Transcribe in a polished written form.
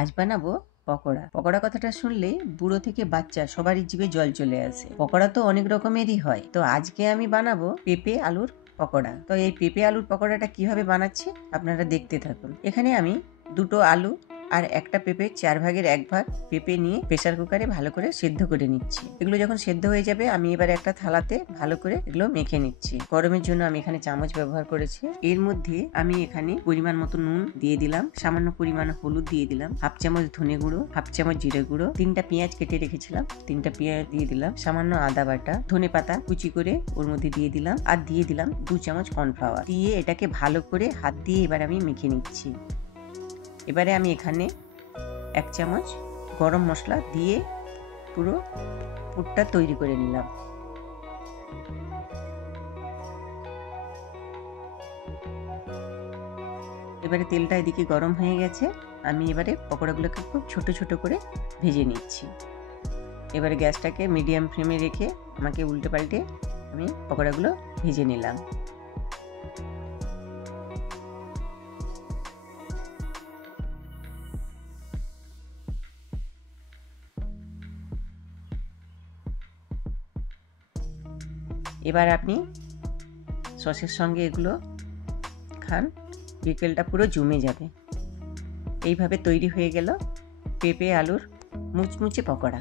আজ বানাবো পকোড়া। পকোড়া কথাটা শুনলে বুড়ো থেকে বাচ্চা সবারই জিভে জল চলে আসে। পকোড়া তো অনেক রকমেরই হয়, তো আজকে আমি বানাবো পেঁপে আলুর পকোড়া। তো এই পেঁপে আলুর পকোড়াটা কিভাবে বানাচ্ছি আপনারা দেখতে থাকুন। এখানে আমি দুটো আলু আর একটা পেঁপে 4 ভাগের 1 ভাগ পেঁপে নিয়ে প্রেসার কুকারে ভালো করে সেদ্ধ করে নিচ্ছি। এগুলো যখন সেদ্ধ হয়ে যাবে আমি এবার একটা থালাতে ভালো করে এগুলো মেখে নিচ্ছি। গরমের জন্য আমি এখানে চামচ ব্যবহার করেছি। এর মধ্যে আমি এখানে পরিমাণ মতো নুন দিয়ে দিলাম, সামান্য পরিমাণ হলুদ দিয়ে দিলাম, হাফ চামচ ধনে গুঁড়ো, হাফ চামচ জিরে গুঁড়ো, 3টা পেঁয়াজ কেটে রেখেছিলাম 3টা পেঁয়াজ দিয়ে দিলাম, সামান্য আদা বাটা, ধনে পাতা কুচি করে ওর মধ্যে দিয়ে দিলাম, আর দিয়ে দিলাম 2 চামচ কর্নফ্লাওয়ার। দিয়ে এটাকে ভালো করে হাত দিয়ে এবার আমি মেখে নিচ্ছি। এবারে আমি এখানে 1 চামচ গরম মশলা দিয়ে পুরো পুরটা তৈরি করে নিলাম। এবারে তেলটা এদিকে গরম হয়ে গেছে, আমি এবারে পকোড়াগুলোকে খুব ছোট ছোট করে ভেজে নিচ্ছি। এবারে গ্যাসটাকে মিডিয়াম ফ্লেমে রেখে আমাকে উল্টে পাল্টে আমি পকোড়াগুলো ভেজে নিলাম। এবার আপনি সসের সঙ্গে এগুলো খান, বিকেলটা পুরো জমে যাবে। এইভাবে তৈরি হয়ে গেল পেঁপে আলুর মুচমুচে পকোড়া।